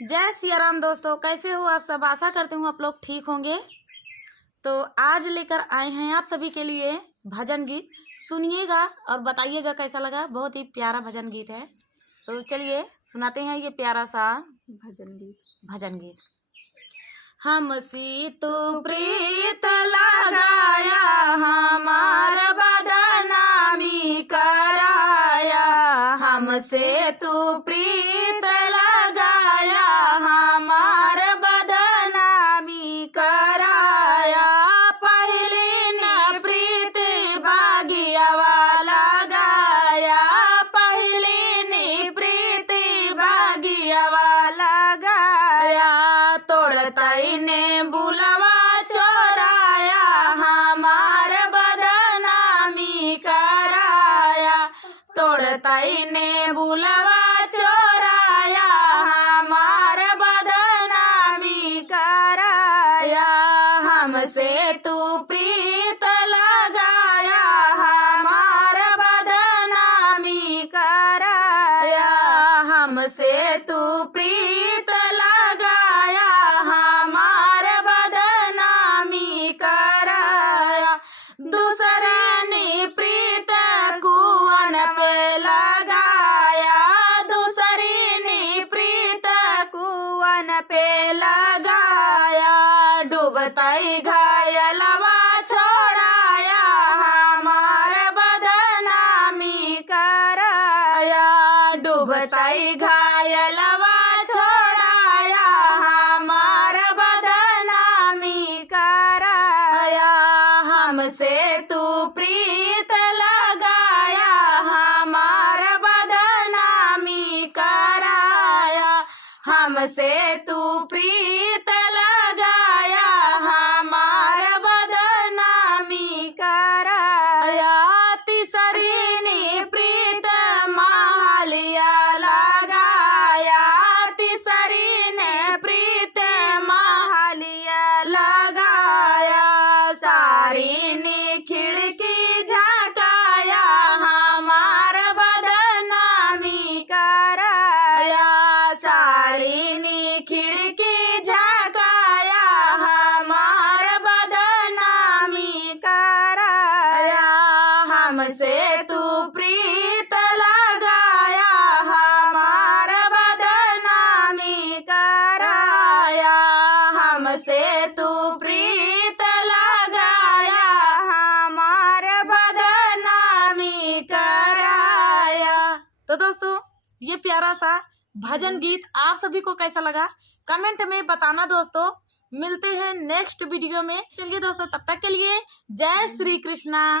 जय सिया राम दोस्तों, कैसे हो आप सब। आशा करती हूँ आप लोग ठीक होंगे। तो आज लेकर आए हैं आप सभी के लिए भजन गीत। सुनिएगा और बताइएगा कैसा लगा। बहुत ही प्यारा भजन गीत है। तो चलिए सुनाते हैं ये प्यारा सा भजन गीत। हमसे तो प्रीत लगाया, हमार बदनामी कराया। हमसे तो प्रीत लगाया, हमार बदनामी कराया। पहली ने प्रीत बागियावा लगाया, पहली ने प्रीत बागियावा लगाया। तोड़तई ने बुलवा चोराया, हमार बदनामी कराया। तोड़तई ने बुलवा चोराया, हमार बदनामी कराया। हमसे तू प्रीत लगाया, हमार बदनामी कराया। हमसे तू प्रीत लगाया, हमार बदनामी कराया। दूसरे ने प्रीत कुवन पे लगाया, दूसरी ने प्रीत कुवन पे लगाया। डूबतई घायलवा छोड़ाया, हमार बदनामी कराया। डूबतई घायलवा छोड़ाया, हमार बदनामी कराया। हमसे तू प्रीत लगाया, हमार बदनामी कराया। हमसे तू प्रीत लगाया, हमार बदनामी कराया। तीसरी ने प्रीत महालिया लगाया, तीसरी ने प्रीत महालिया लगाया। सारी ने खिड़की झांकाया, हमार बदनामी कराया। सारी ने खिड़की झांकाया, हमार बदनामी कराया। हमसे तू प्रीत लगाया, हमार बदनामी कराया। हमसे तू प्रीत लगाया, हमार बदनामी कराया। तो दोस्तों ये प्यारा सा भजन गीत आप सभी को कैसा लगा कमेंट में बताना दोस्तों। मिलते हैं नेक्स्ट वीडियो में। चलिए दोस्तों, तब तक के लिए जय श्री कृष्णा।